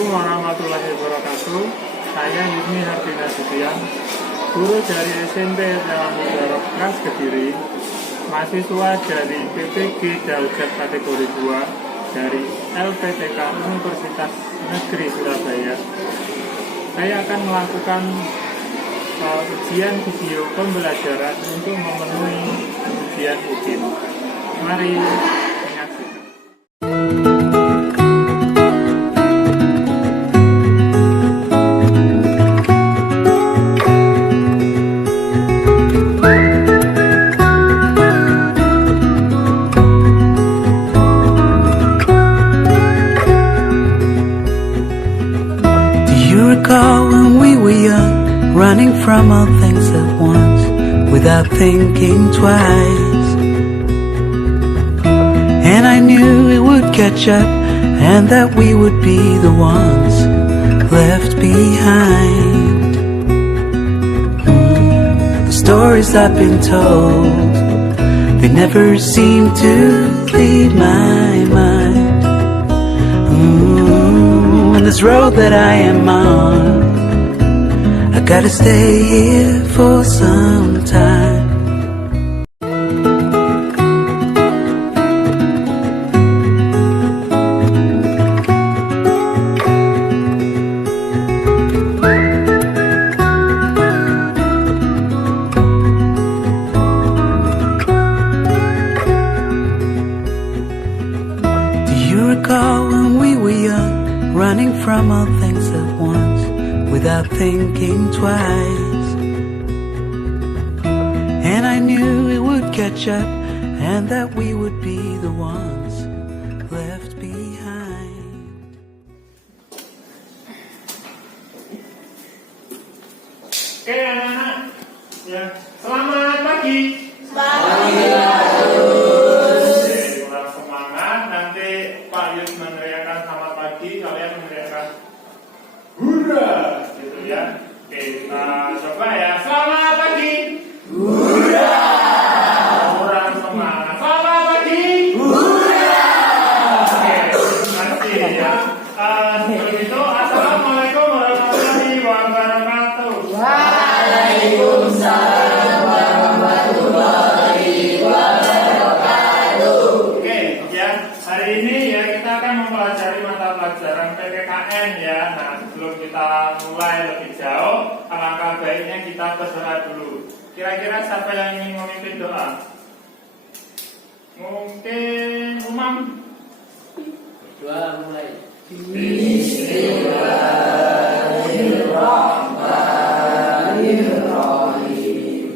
Assalamualaikum warahmatullahi wabarakatuh. Saya Yusmi Hardina Sutian, guru dari SMP Dalam Mudarok Kelas Kediri, mahasiswa dari PPG Daujat kategori 2 dari LPTK Universitas Negeri Surabaya. Saya akan melakukan ujian video pembelajaran untuk memenuhi ujian UKIM. Mari menyaksikan. When we were young, running from all things at once, without thinking twice. And I knew it would catch up, and that we would be the ones left behind. The stories I've been told, they never seem to leave my mind. On this road that I am on, I gotta stay here for some time. Do you recall when we were young, running from all things at once, without thinking twice? And I knew it would catch up, and that we would be the ones left behind. Oke anak-anak, ya selamat pagi. Kurang semangat, nanti Pak Yus meneriakan selamat pagi, kalian meneriakan hurra, gitu ya. Oke, kita coba ya. Selamat pagi. Hurra. Kurang semangat. Selamat pagi. Hurra. Oke, terima kasih ya. Sebelum itu, Assalamualaikum warahmatullahi wabarakatuh. Waalaikumsalam warahmatullahi wabarakatuh. Oke, ya hari ini ya kita akan mempelajari mata pelajaran PPKN ya. Nah, sebelum kita mulai lebih jauh, alangkah baiknya kita berdoa dulu. Kira-kira siapa yang ingin memimpin doa? Mungkin Umam. Doa mulai. Bismillahirrahmanirrahim.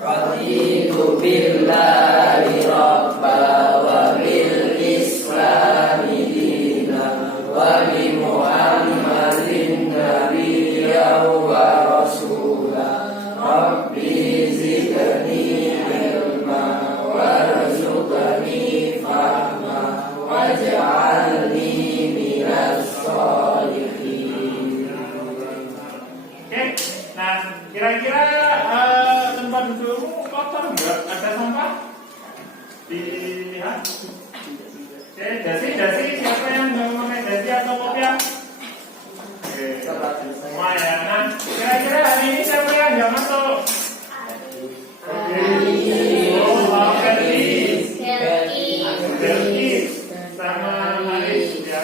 Raditu billahi rabba wa bil islami dina wa bi Muhammadin nabiyyan wa rasulah. Rabbi zidni ilma warzuqni fahma waj'alni minas sholihin. Oke, nah kira-kira tempat dudukmu kotor enggak? Ada sampah? Dilihat. Oke, dasi, siapa yang nggak memakai dasi atau kopiah? Oke, semua ya. Nah, kira-kira hari ini siapa yang nggak masuk? Belkis sama Haris ya.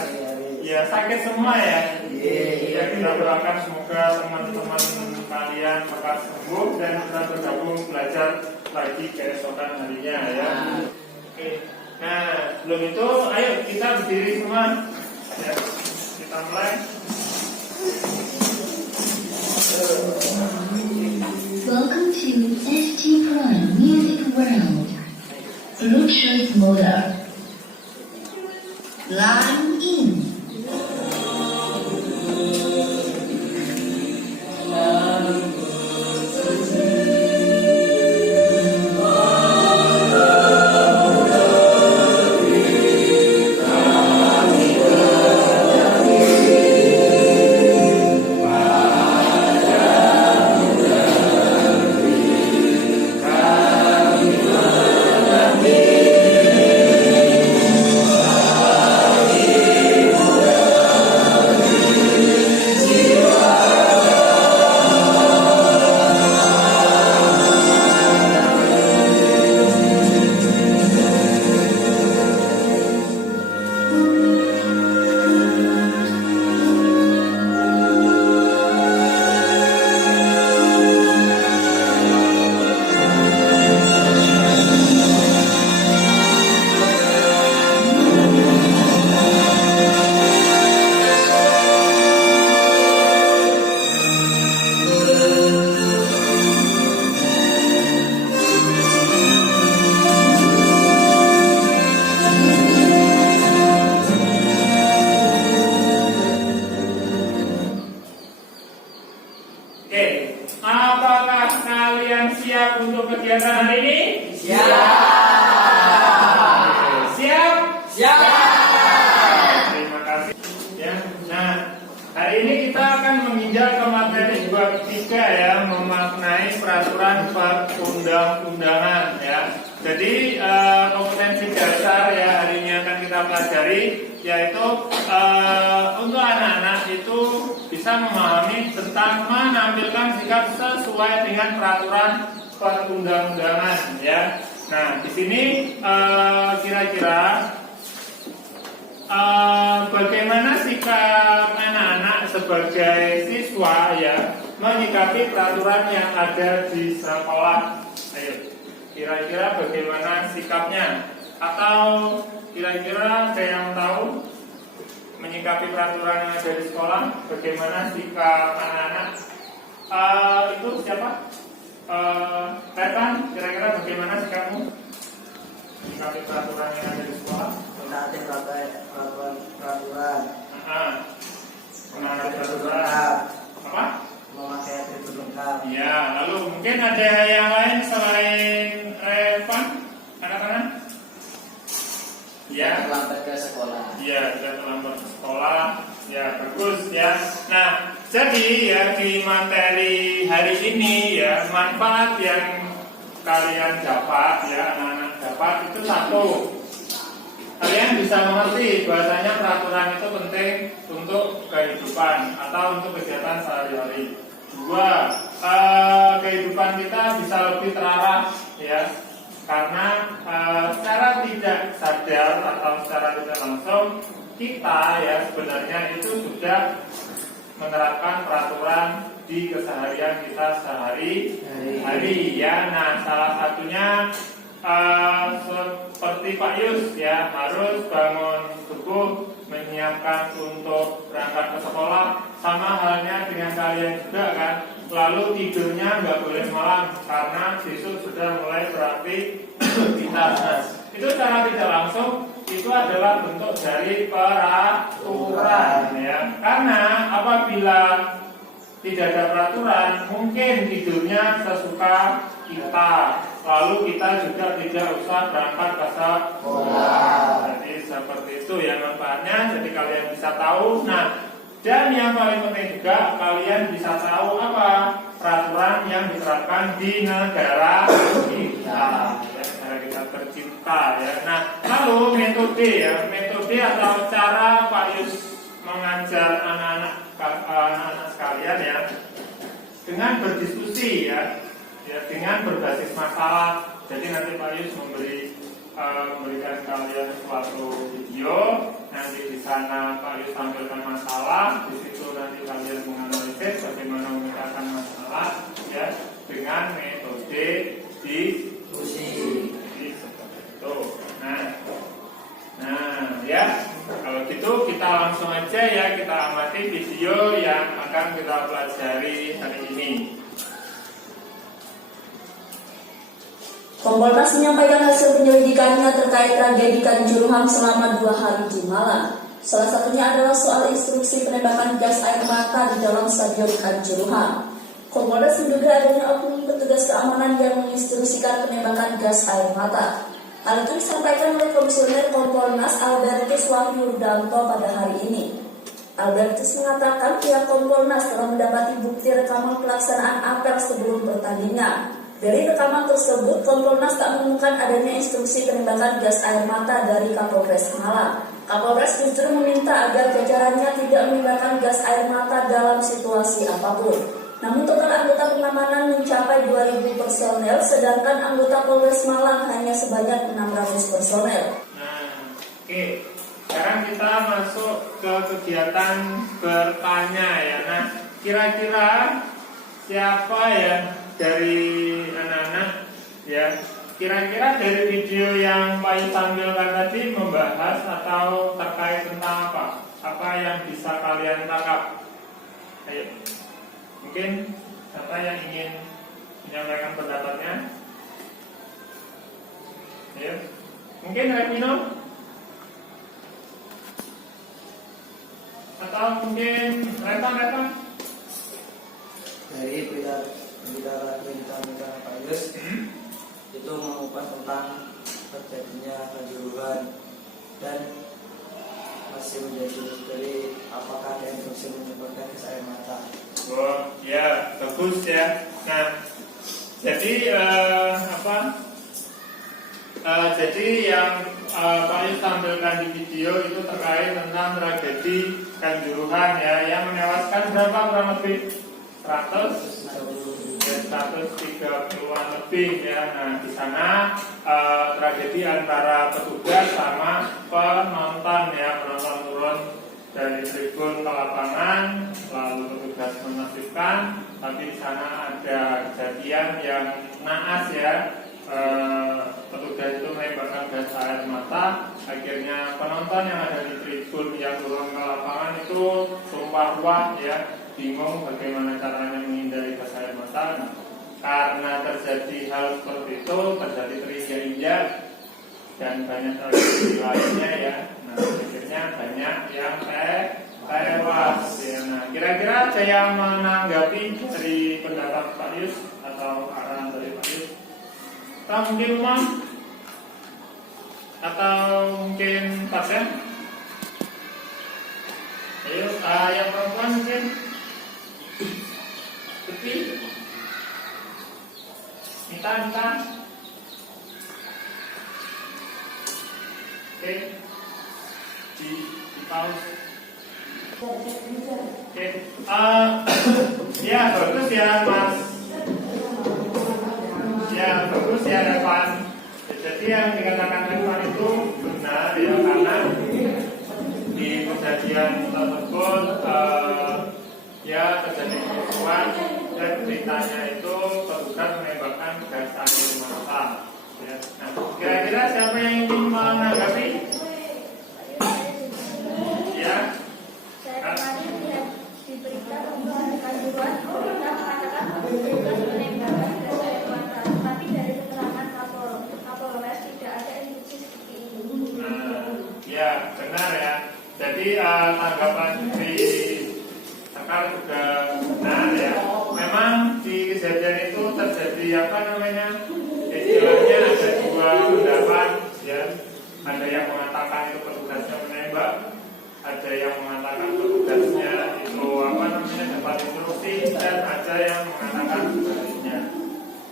Ya sakit semua ya. Ya kita doakan semoga teman-teman kalian cepat sembuh dan bisa bergabung belajar lagi keesokan harinya ya. Oke. Nah sebelum itu ayo kita berdiri semua. Ya, kita mulai. Welcome to ST Prime Music World. Bluetooth modem. Line in. untuk kegiatan hari ini? Siap. Siap? Siap. Terima kasih. Ya. Nah, hari ini kita akan menginjak ke materi bab 3 ya, memaknai peraturan perundang-undangan ya. Jadi kompetensi dasar ya hari ini akan kita pelajari, yaitu untuk anak-anak itu bisa memahami tentang menampilkan sikap sesuai dengan peraturan perundang-undangan ya. Nah, di sini kira-kira bagaimana sikap anak-anak sebagai siswa ya menyikapi peraturan yang ada di sekolah? Ayo, kira-kira bagaimana sikapnya? Atau kira-kira ada yang tahu menyikapi peraturan yang ada di sekolah? Bagaimana sikap anak-anak? Itu siapa? Revan, kira-kira bagaimana sikapmu menyikapi peraturan yang ada di sekolah? Menaati peraturan. Menaati peraturan. Apa? Memakai atribut lengkap. Ya, lalu mungkin ada yang lain selain Revan? Anak-anak? Ya. Terlambat ke sekolah. Ya, tidak terlambat ke sekolah. Ya, bagus ya. Nah, jadi ya di materi hari ini ya manfaat yang kalian dapat ya anak-anak dapat itu satu, kalian bisa mengerti bahwasanya peraturan itu penting untuk kehidupan atau untuk kegiatan sehari-hari. Dua, kehidupan kita bisa lebih terarah ya, karena secara tidak sadar atau secara tidak langsung kita ya sebenarnya itu sudah menerapkan peraturan di keseharian kita sehari-hari ya. Nah, salah satunya seperti Pak Yus ya, harus bangun subuh menyiapkan untuk berangkat ke sekolah, sama halnya dengan kalian juga kan. Lalu tidurnya nggak boleh malam karena besok sudah mulai beraktivitas. Nah, itu secara tidak langsung itu adalah bentuk dari peraturan ya. Karena apabila tidak ada peraturan, mungkin tidurnya sesuka kita, lalu kita juga tidak usah berangkat ke sekolah. Jadi seperti itu ya manfaatnya. Jadi kalian bisa tahu. Nah, dan yang paling penting juga kalian bisa tahu apa peraturan yang diterapkan di negara kita, ya, negara kita tercinta ya. Nah, lalu metode ya, metode atau cara Pak Yus mengajar anak-anak sekalian ya, dengan berdiskusi ya, dengan berbasis masalah. Jadi nanti Pak Yus memberikan kalian suatu video, nanti di sana Pak Yus tampilkan masalah, di situ nanti kalian menganalisis bagaimana memecahkan masalah ya dengan metode diskusi seperti itu. Nah ya, kalau gitu kita langsung aja ya kita amati video yang akan kita pelajari hari ini. Kompolnas menyampaikan hasil penyelidikannya terkait tragedi Kanjuruhan selama 2 hari 2 malam. Salah satunya adalah soal instruksi penembakan gas air mata di dalam stadion Kanjuruhan. Kompolnas menduga adanya oknum petugas keamanan yang menginstruksikan penembakan gas air mata. Hal itu disampaikan oleh Komisioner Kompolnas Albertus Wahyudanto pada hari ini. Albertus mengatakan pihak Kompolnas telah mendapati bukti rekaman pelaksanaan apel sebelum pertandingan. Dari rekaman tersebut, Kompolnas tak menemukan adanya instruksi penembakan gas air mata dari Kapolres Malang. Kapolres justru meminta agar jajarannya tidak menembakkan gas air mata dalam situasi apapun. Namun total anggota pengamanan mencapai 2.000 personel, sedangkan anggota Polres Malang hanya sebanyak 600 personel. Nah, oke. Sekarang kita masuk ke kegiatan bertanya ya. Nah, kira-kira siapa ya dari anak-anak ya, kira-kira dari video yang Pak Yus tampilkan tadi membahas atau terkait tentang apa? Apa yang bisa kalian tangkap? Ayo, mungkin siapa yang ingin menyampaikan pendapatnya? Ayo, mungkin Revino? Atau mungkin Revan? Dari tidak lagi ditampilkan Pak Yus itu mengupas tentang terjadinya kanjuruhan dan masih menjadi misteri apakah ada instruksi menyebabkan gas air mata. Oh ya, bagus ya. Nah, jadi jadi yang Pak Yus tampilkan di video itu terkait tentang tragedi Kanjuruhan ya, yang menewaskan berapa kurang lebih 130-an lebih ya. Nah, di sana tragedi antara petugas sama penonton ya, penonton turun dari tribun ke lapangan, lalu petugas menertibkan, tapi di sana ada kejadian yang naas ya. Petugas itu menembakkan gas air mata, akhirnya penonton yang ada di tribun yang turun ke lapangan itu sumpah ruah ya, bingung bagaimana caranya menghindari gas air mata. Nah, karena terjadi hal seperti itu, terjadi teriak-iak dan banyak tragedi lainnya ya. Nah, akhirnya banyak yang tewas ya. Nah, kira-kira ada yang menanggapi dari pendapat Pak Yus atau arahan dari Pak Yus? Atau mungkin Umam? Atau mungkin Pasien? Ayo, yang perempuan mungkin? Tepi? Minta. Oke. Di pause. Oke. Ya, bagus ya, Mas. Ya, bagus ya, Evan. Jadi yang dikatakan Evan itu benar ya, karena di kejadian tersebut ya terjadi kerusuhan dan beritanya itu petugas menembakkan gas air mata. Ya. Nah, kira-kira siapa yang ingin menanggapi? Ya. Saya kemarin lihat di berita tentang Kanjuruhan, berita mengatakan petugas menembakkan gas air mata, tapi dari keterangan Kapolres tidak ada instruksi seperti ini. Ya, benar ya. Jadi tanggapan dari Sekar juga benar ya. Memang di kejadian itu terjadi istilahnya ada dua pendapat ya. Ada yang mengatakan itu petugasnya menembak, ada yang mengatakan petugasnya itu dapat instruksi, dan ada yang mengatakan sebaliknya.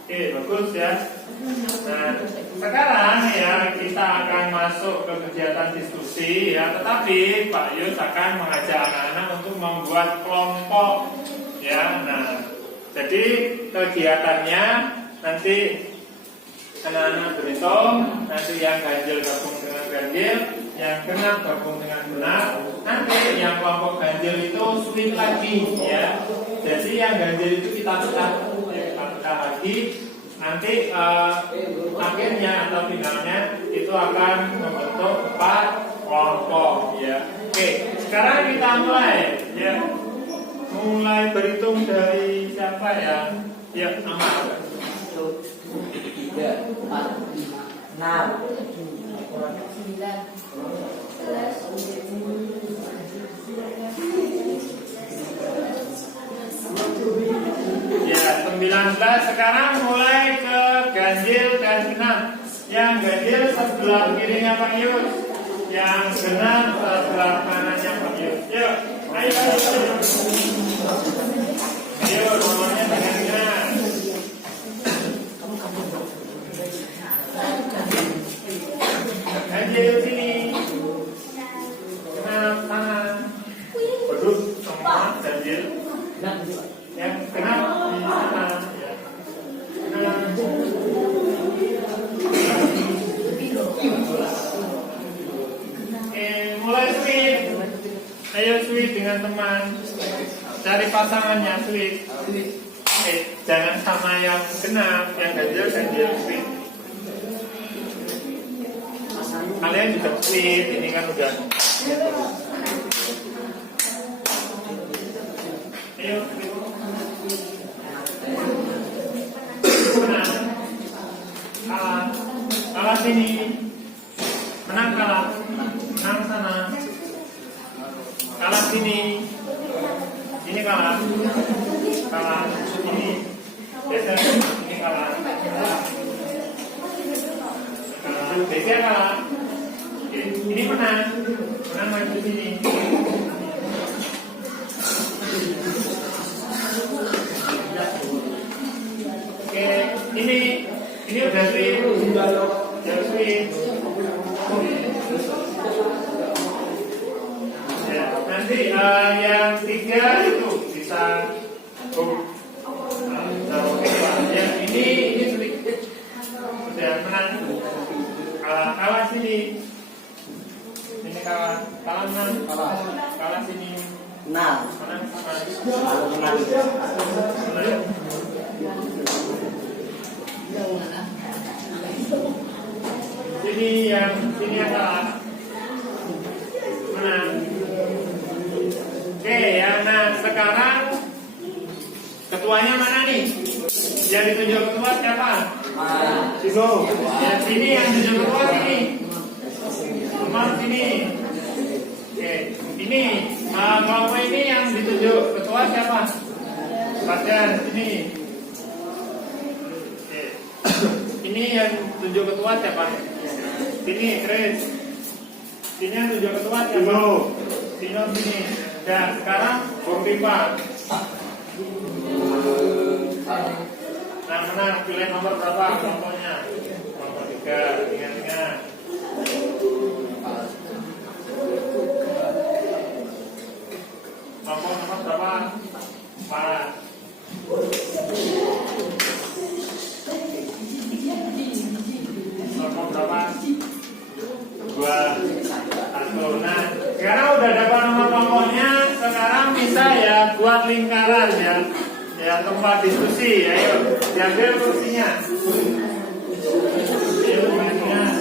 Oke, bagus ya. Nah, sekarang ya kita akan masuk ke kegiatan diskusi ya, tetapi Pak Yus akan mengajak anak-anak untuk membuat kelompok ya. Nah, jadi kegiatannya nanti anak-anak berhitung, nanti yang ganjil gabung dengan ganjil, yang genap gabung dengan genap, nanti yang kelompok ganjil itu split lagi ya. Jadi yang ganjil itu kita pecah lagi. Nanti akhirnya atau finalnya itu akan membentuk 4 kelompok ya. Oke, sekarang kita mulai ya. Mulai berhitung dari siapa ya? Ya, Amal. 1, 3, 4, 5, 6, 9, 10. Ya, 19. Sekarang mulai ke ganjil dan genap. Yang ganjil sebelah kirinya Pak Yus, yang genap sebelah kanannya Pak Yus. Yuk, ayo. Ayo, nomornya dengan genap. Ganjil sini. Genap sana. Waduh, semua ganjil. Yang genap di sana ya. Mulai sweet. Ayo sweet dengan teman. Cari pasangannya sweet. Jangan sama yang genap, yang ganjil sweet. Kalian juga sweet, ini kan udah. Ayo. Kalah sini. Menang kalah. Menang sana. Kalah sini. Ini kalah. Kalah ini. Biasanya ini kalah. Biasanya kalah. Ini menang maju sini. Oke, ini udah swing. Udah swing. Ya, nanti yang 3 itu bisa yang ini sedikit udah menang. Kalah sini. Ini kalah menang. Kalah sini. Nah, Menang sama. menang. Menang. Sini yang kalah. Menang. Oke ya, nah sekarang ketuanya mana nih? Yang ditunjuk ketua siapa? Sigo. Yang sini yang ditunjuk ketua sini. Umar sini. Oke, ini kelompok ini yang ditunjuk ketua siapa? Fajar sini. Oke. Ini yang tunjuk ketua siapa? Sini, Chris. Sini yang tunjuk ketua siapa? Sino sini. Dan sekarang Bung Pipa. Nah, menang. Pilih nomor berapa kelompoknya? Kelompok 3. Ingat-ingat. Kelompok nomor berapa? 4. Kelompok berapa? 2. 1. Nah, sekarang udah dapat nomor kelompoknya. Sekarang bisa ya buat lingkaran ya. Ya, tempat diskusi. Ayo, diambil kursinya. Ayo, kursinya.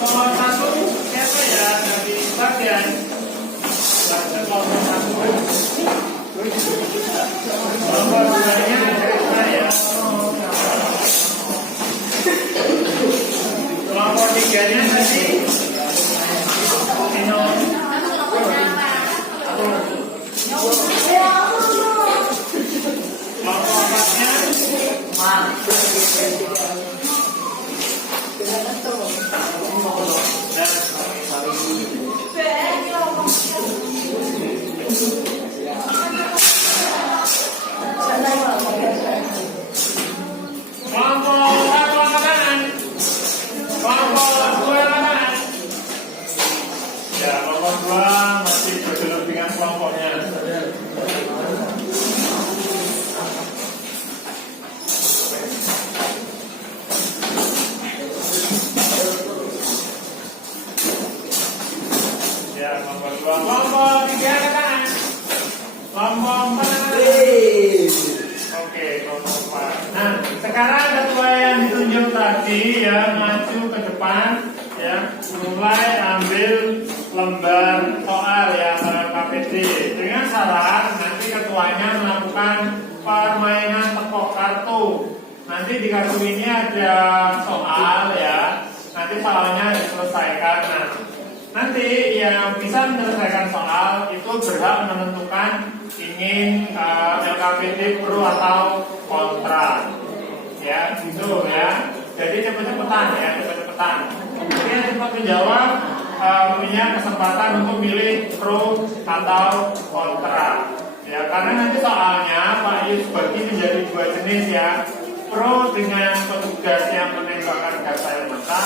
Nomor 1 siapa ya dari bagian? Nomor 1. Nomor 2-nya dari saya. Nomor 3-nya tadi Dino. Nomor 4-nya kelompok 2 masih bergelut dengan kelompoknya. Ya, kelompok 2, kelompok 3 ke kanan. Kelompok 4. Oke, kelompok 4. Nah, sekarang ketua yang ditunjuk tadi ya maju ke depan ya, mulai ambil lembar soal ya KPD dengan syarat nanti ketuanya melakukan permainan tepok kartu. Nanti di kartu ini ada soal ya, nanti soalnya diselesaikan. Nah, nanti yang bisa menyelesaikan soal itu berhak menentukan ingin LKPD pro atau kontra ya, gitu ya. Jadi cepet-cepetan ya, cepet-cepetan. Jadi yang cepat menjawab punya kesempatan untuk milih pro atau kontra ya, karena nanti soalnya Pak Yus bagi menjadi 2 jenis ya, pro dengan petugas yang menembakkan gas air mata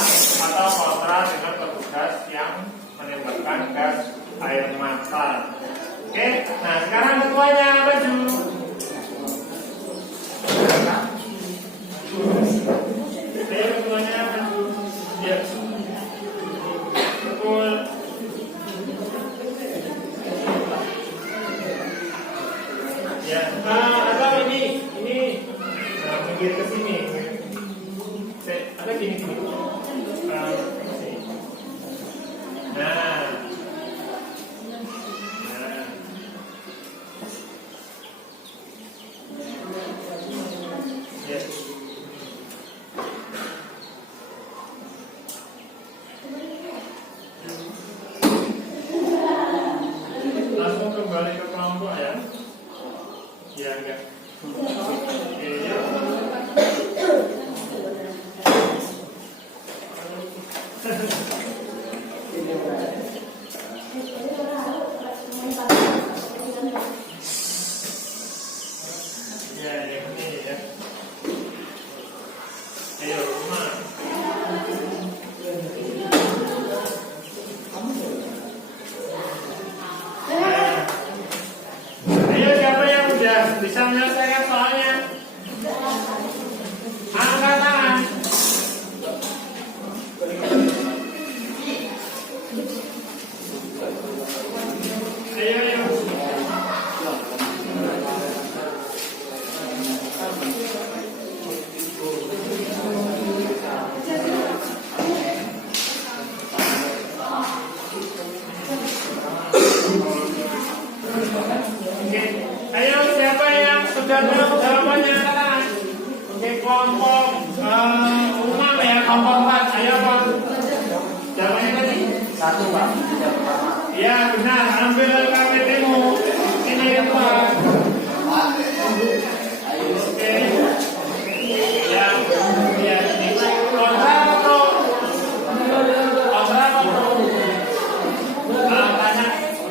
atau kontra dengan petugas yang menembakkan gas air mata. Oke, nah sekarang ketuanya maju. Ayo ketuanya maju. Ya. Betul. Ya, yang ini ya. Ayo, rumah. Ayo, siapa yang udah bisa menyelesaikan soalnya? Angkat tangan. Ayo, ayo. Oke, ayo siapa yang sudah tahu jawabannya? Oke, kelompok umum ya, kelompok 4. Ayo Pak. Jawabannya tadi? 1 Pak, yang pertama. Ya benar, ambil KTP-mu. Ini ya Pak. Oke. Ya, ya ini. Kontra apa pro? Kontra apa pro?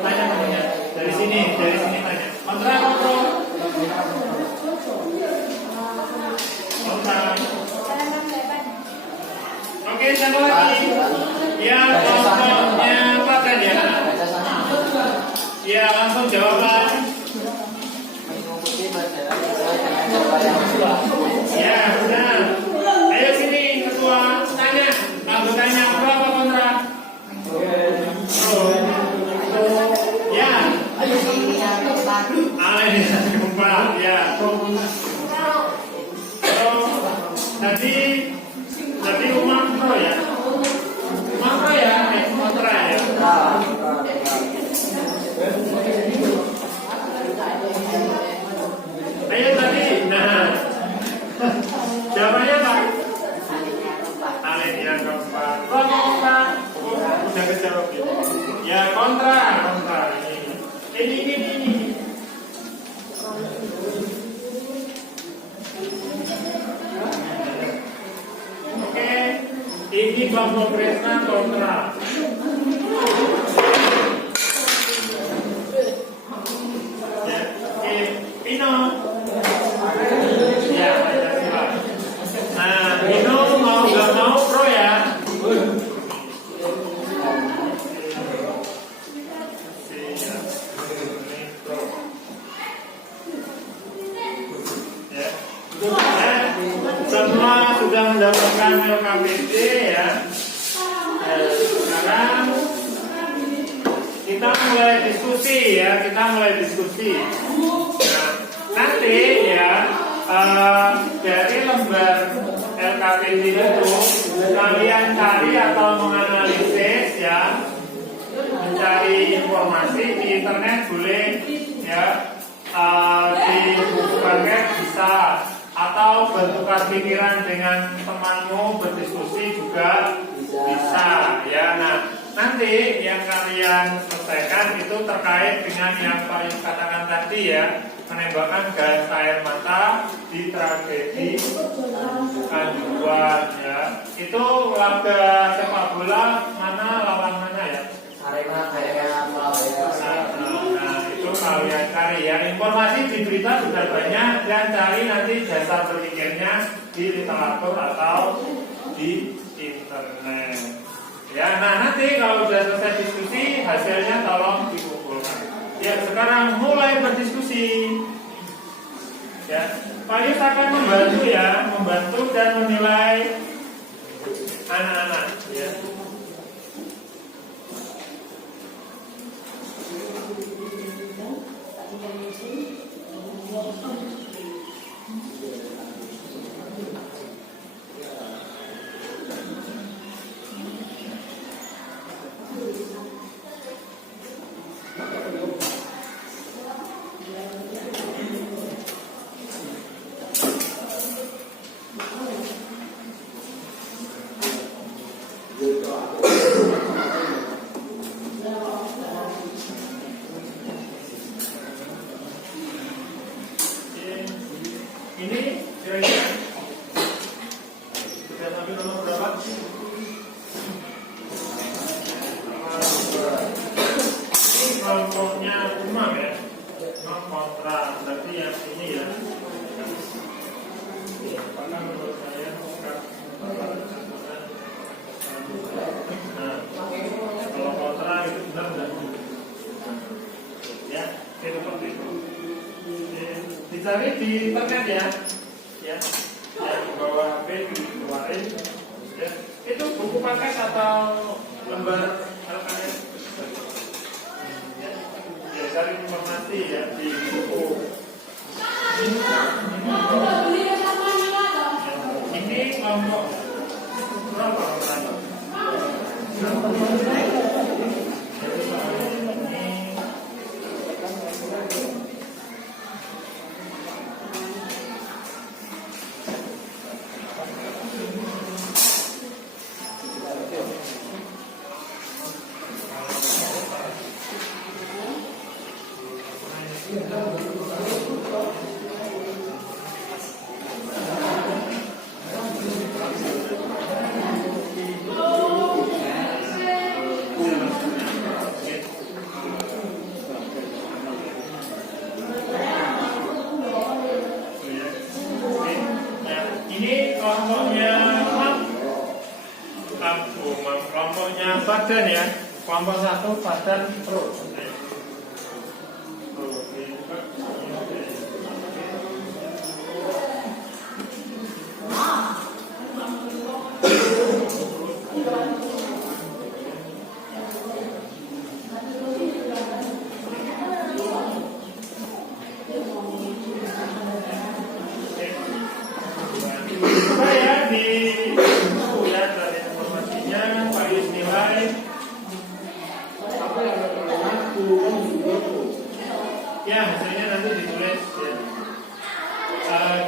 Tanya namanya. Dari sini tanya. Kontra apa pro? Kontra. Oke, satu lagi. Ya, kelompoknya apa kan ya? Ya, langsung jawaban. Mengikuti pelajaran Ya, benar. Ayo sini, ketua. Tanya. Anggotanya pro apa kontra? Pro. Ya. Ale ini keempat. Ya. Pro. Tadi Umar pro ya? Umar pro ya? Kontra ya? Ayo tadi. Nah. Jawabannya apa? Ale yang keempat. Pro apa kontra? Oh, udah kejawab ya. Ya kontra. Ini. Oke, ini kelompok Kresna kontra. Ya, oke, Pino. Ya, Pancasila. Nah, Pino mau nggak mau pro ya? Setelah sudah mendapatkan LKPD ya, sekarang kita mulai diskusi ya, Nah, nanti ya dari lembar LKPD itu kalian cari atau menganalisis ya, mencari informasi di internet boleh ya, di buku paket bisa, atau bertukar pikiran dengan temanmu, berdiskusi juga bisa ya. Nah, nanti yang kalian selesaikan itu terkait dengan yang paling katakan tadi ya, menembakkan gas air mata di tragedi Kanjuruhan ya. Itu laga sepak bola mana, lawan mana ya? Arema kayaknya Nah, itu kalian cari ya. Informasi di berita sudah banyak, dan cari nanti dasar berpikirnya di literatur atau di internet. Ya, nah nanti kalau sudah selesai diskusi, hasilnya tolong dikumpulkan. Ya, sekarang mulai berdiskusi. Ya, Pak Yus akan membantu dan menilai anak-anak. Ya. kontra. Berarti yang ini ya. Karena menurut saya nah, kalau kontra itu benar enggak? Ya, seperti itu. Dicari di internet ya. Ya. Yang bawa HP kemarin. Ya. Itu buku paket atau lembar LKS? Ya, cari informasi ya di buku. Ini kelompok berapa orang? Ini kelompoknya kelompoknya badan ya. Kelompok 1 badan pro. Saya di buku ya dari informasinya Pak Yus nilai apa yang ya hasilnya nanti ditulis ya.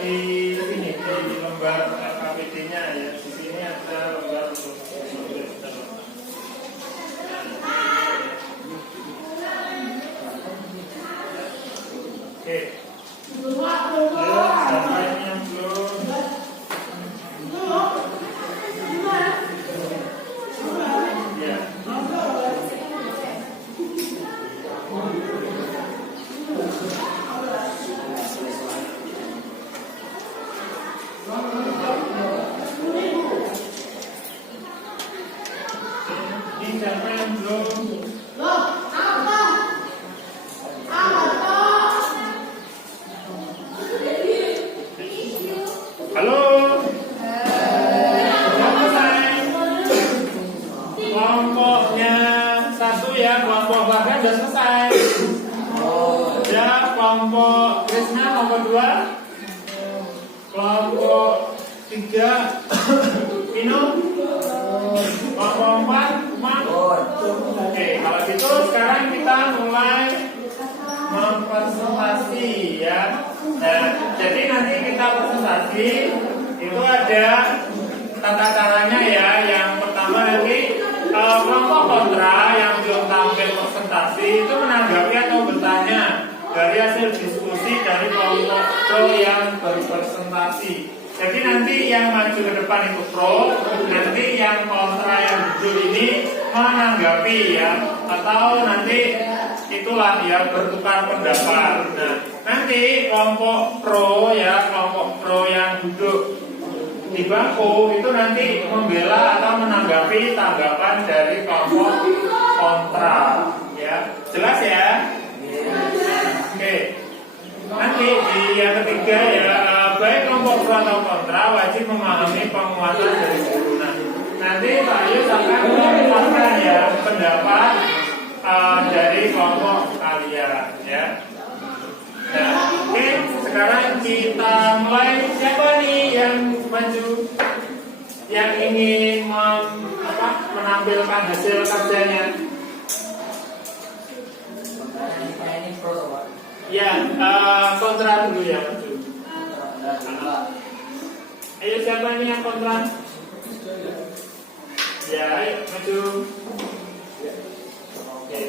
Di sini di lembar KPD-nya ya, di sini ada lembar untuk menulis. Oke. Siapa yang belum? Ya. Ini siapa yang belum? Halo. Sudah selesai. Kelompoknya 1 ya, kelompok Bagan sudah selesai. Ya, kelompok Krisna kelompok 2. Kelompok 3 Pino. Kelompok 4 Mak. Oke, kalau gitu sekarang kita mulai mempresentasi ya. Nah, jadi nanti kita presentasi itu ada tata caranya ya. Yang pertama nanti kelompok kontra yang belum tampil presentasi itu menanggapi atau bertanya dari hasil diskusi dari kelompok pro yang berpresentasi. Jadi nanti yang maju ke depan itu pro, nanti yang kontra yang duduk ini menanggapi ya, atau nanti itulah ya bertukar pendapat. Nah, nanti kelompok pro ya, kelompok pro yang duduk di bangku itu nanti membela atau menanggapi tanggapan dari kelompok kontra ya. Jelas ya? Oke. Nanti di yang ketiga ya, baik kelompok pro atau kontra wajib memahami penguatan dari guru. Nah, nanti Pak Yus akan menyampaikan ya pendapat dari kelompok kalian ya. Nah, oke, sekarang kita mulai. Siapa nih yang maju, yang ingin menampilkan hasil kerjanya? Ini pro Pak. Ya, kontra dulu ya maju. Ayo siapa ini yang kontra? Ya, ayo maju. Oke.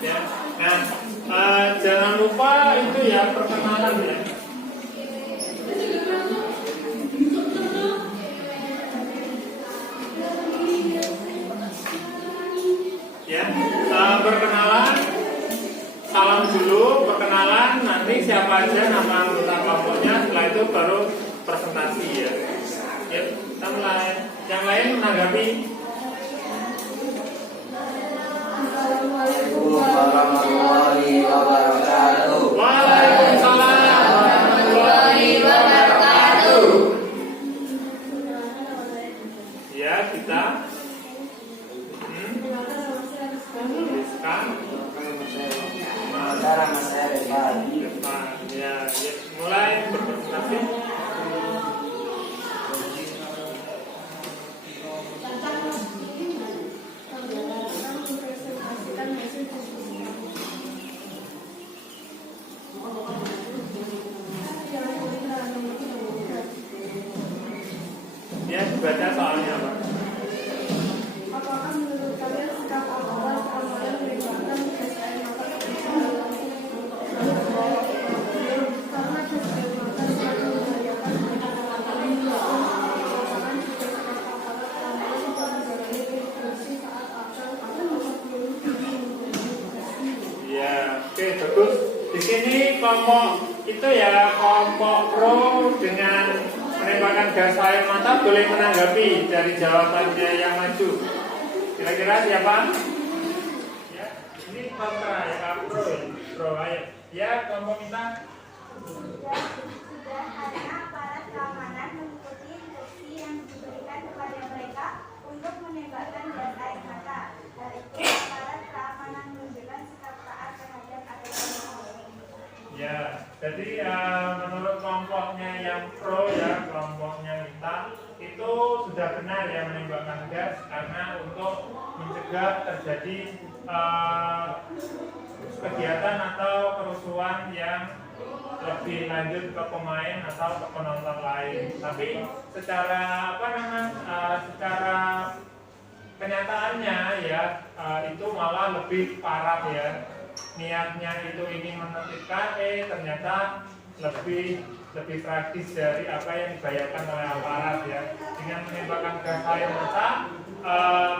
Ya, nah, jangan lupa itu ya perkenalan ya. Ya, perkenalan. dulu perkenalan, nanti siapa aja nama anggota kelompoknya, setelah itu baru presentasi ya. Ya, kita mulai. Yang lain menanggapi. Assalamualaikum warahmatullahi wabarakatuh. Waalaikumsalam warahmatullahi wabarakatuh. Ya, kita Cara Mas Evan. ya, mulai berpresentasi. Ya, baca soalnya Pak. Apakah menurut kalian sikap orang yang menyebabkan gas air mata karena gas air mata selalu membahayakan pasangan juga sikap aparat keamanan untuk menjalani fungsi saat akan Ya, oke, bagus. Di sini kelompok itu ya, kelompok pro dengan menembakkan gas air mata boleh menanggapi dari jawabannya yang maju. Kira-kira siapa? Ya, ini kontra ya, pro ayo. Ya, kelompok kita. Sudah ada aparat keamanan mengikuti instruksi yang diberikan kepada mereka untuk menembakkan gas air mata. Hal itu aparat keamanan menunjukkan sikap taat terhadap aturan. Ya, jadi menurut kelompoknya yang pro ya, kelompoknya kita itu sudah benar ya menembakkan gas karena untuk mencegah terjadi kegiatan atau kerusuhan yang lebih lanjut ke pemain atau ke penonton lain. Tapi secara secara kenyataannya ya itu malah lebih parah ya. Niatnya itu ingin menertibkan, ternyata lebih tragis dari apa yang dibayangkan oleh aparat ya. Dengan menembakkan gas air mata,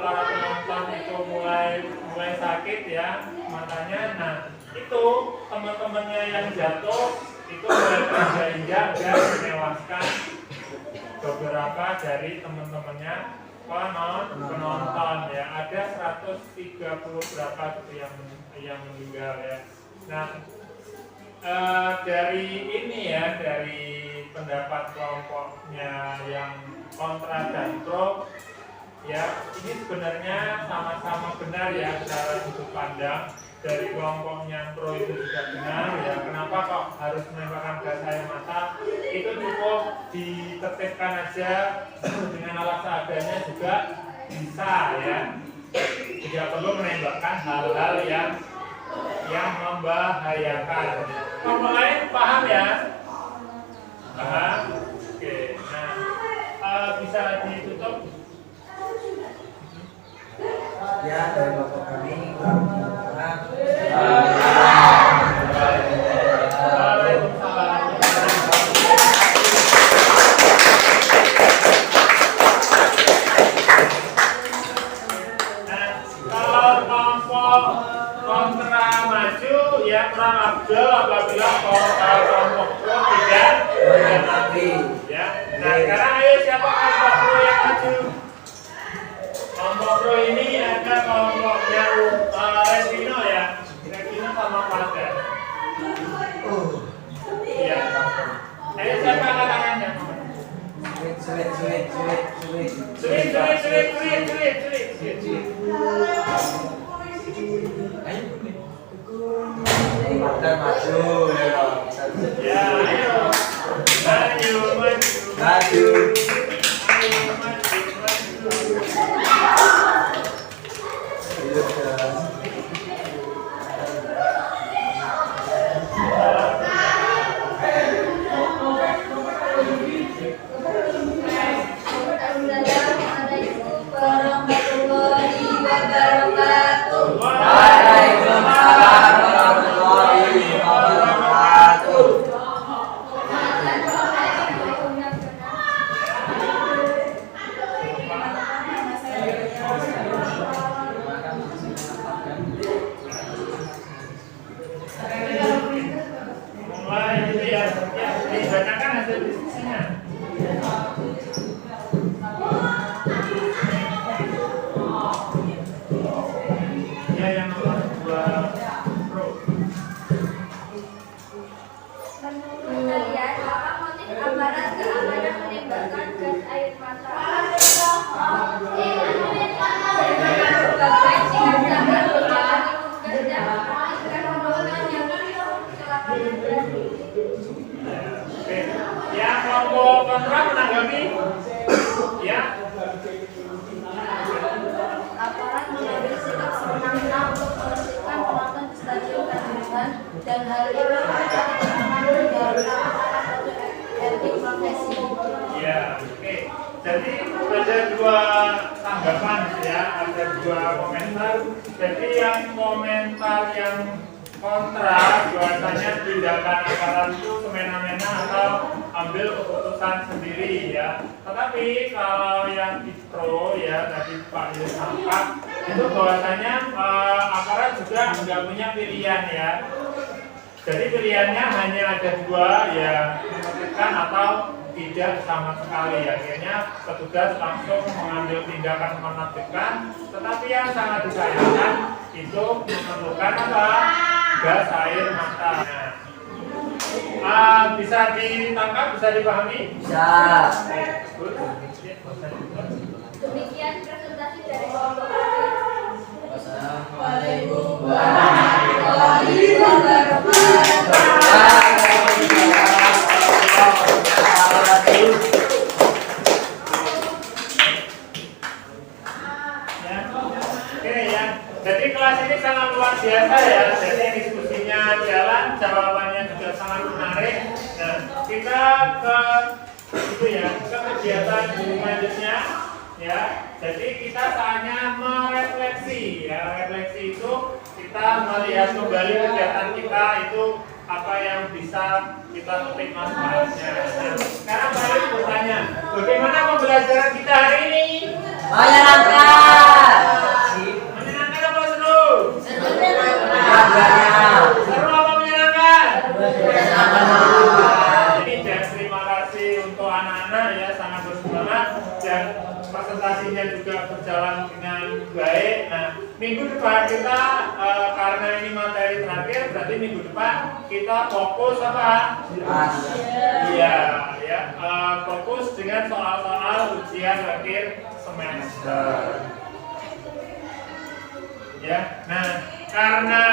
para penonton itu mulai sakit ya matanya. Nah itu teman-temannya yang jatuh itu mulai terinjak-injak dan menewaskan beberapa dari teman-temannya penonton ya. Ada 130 berapa gitu yang meninggal ya. Nah dari ini ya, dari pendapat kelompoknya yang kontra dan pro ya, ini sebenarnya sama-sama benar ya secara sudut pandang. Dari kelompoknya pro itu juga benar ya. Kenapa kok harus menembakkan gas air mata? Itu cukup ditertibkan aja dengan alat seadanya juga bisa ya. Tidak perlu menembakkan hal-hal yang membahayakan. Kelompok lain paham ya? Paham? Oke. Nah, bisa ditutup. Ya, dari bapak kami apabila kelompok pro tidak menanggapi ya. Nah sekarang ayo siapa kelompok pro yang maju? Kelompok pro ini ada kelompoknya Revino ya, Revino sama Pada. Iya. Ayo siapa angkat tangannya? Sulit. dan maju Ya, ayo. maju. ada 2 komentar. Jadi yang komentar yang kontra bahwasanya tindakan aparat itu semena-mena atau ambil keputusan sendiri ya. Tetapi kalau yang di pro ya tadi Pak Yus angkat itu bahwasanya aparat juga nggak punya pilihan ya. Jadi pilihannya hanya ada 2 ya, menertibkan atau tidak sama sekali. Akhirnya petugas langsung mengambil tindakan menertibkan. Tetapi yang sangat disayangkan itu memerlukan apa? Gas air mata. Nah, bisa ditangkap, bisa dipahami? Bisa. Demikian presentasi dari kelompok kami. Wassalamualaikum warahmatullahi wabarakatuh. Ya. Oke ya. Jadi kelas ini sangat luar biasa ya. Jadi diskusinya jalan, jawabannya juga sangat menarik. Nah, kita ke itu ya, ke kegiatan selanjutnya ya. Jadi kita saatnya merefleksi ya. Refleksi itu kita melihat kembali kegiatan kita itu apa yang bisa kita petik manfaatnya. Nah, sekarang saya bertanya, bagaimana pembelajaran kita hari ini? Menyenangkan. Menyenangkan apa seru? Menyenangkan. Seru apa menyenangkan? Jadi terima kasih untuk anak-anak ya, sangat bersemangat dan presentasinya juga berjalan dengan baik. Nah, minggu depan kita karena ini materi terakhir, berarti minggu depan kita fokus apa? Iya, ya, fokus dengan soal-soal ujian akhir semester. Ya, nah karena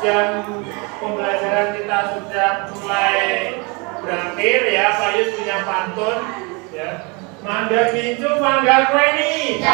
jam pembelajaran kita sudah mulai berakhir ya, Pak Yus punya pantun ya. Mangga pincu, mangga kue nih.